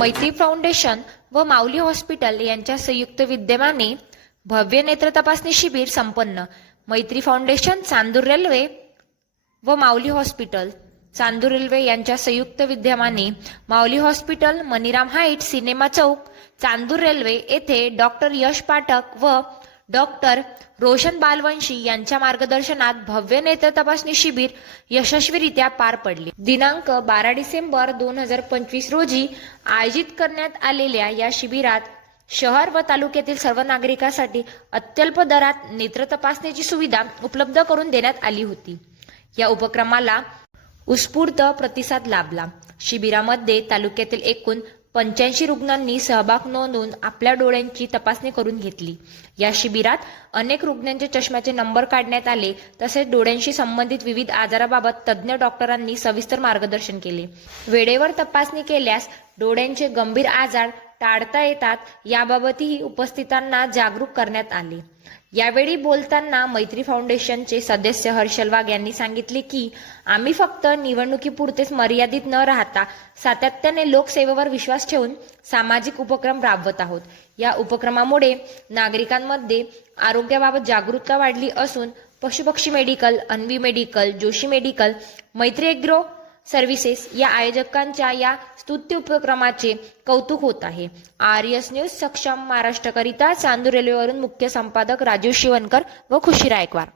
मैत्री फाउंडेशन व माऊली हॉस्पिटल यांच्या संयुक्त विद्यमाने भव्य नेत्र तपासणी शिबिर संपन्न। मैत्री फाउंडेशन चांदूर रेल्वे व माऊली हॉस्पिटल चांदूर रेल्वे यांच्या संयुक्त विद्यमाने माऊली हॉस्पिटल, मनीराम हाईट, सिनेमा चौक, चांदूर रेल्वे येथे डॉक्टर यश पाठक व डॉक्टर रोशन बालवंशी यांच्या मार्गदर्शनात भव्य नेत्र तपासणी शिबिर यशस्वीरित्या पार पडले। दिनांक 12 डिसेंबर 2025 रोजी आयोजित करण्यात आलेल्या या शिबिरात शहर व तालुक्यातील सर्व नागरिकांसाठी अत्यल्प दरात नेत्र तपासणीची सुविधा उपलब्ध करून देण्यात आली होती। या उपक्रमाला उत्स्फूर्त प्रतिसाद लाभला। शिबिरामध्ये तालुक्यातील एकूण 85 रुग्णांनी सहभाग नोंदवून आपल्या डोळ्यांची तपासणी करून घेतली। या शिबिरात अनेक रुग्णांचे चष्म्याचे नंबर काढण्यात आले, तसेच डोळ्यांशी संबंधित विविध आजाराबाबत तज्ज्ञ डॉक्टरांनी सविस्तर मार्गदर्शन केले। वेळेवर तपासणी केल्यास डोळ्यांचे गंभीर आजार टाळता येतात, याबाबतही उपस्थितांना जागरूक करण्यात आले। यावेळी बोलताना मैत्री फाउंडेशनचे सदस्य हर्षल वाघ यांनी सांगितले की आम्ही फक्त निवडणुकीपुरतेच मर्यादित न राहता सातत्याने लोकसेवेवर विश्वास ठेवून सामाजिक उपक्रम राबवत आहोत। या उपक्रमामुळे नागरिकांमध्ये आरोग्याबाबत जागरूकता वाढली असून पशुपक्षी medical, Anvi medical, Joshi medical, मैत्री एग्रो सर्व्हिसेस या आयोजकांच्या या स्तुत्य उपक्रमाचे कौतुक होत आहे। आर्यस न्यूज सक्षम महाराष्ट्रकरिता चांदूर रेल्वेवरून मुख्य संपादक राजीव शिवनकर व खुशी रायकवार।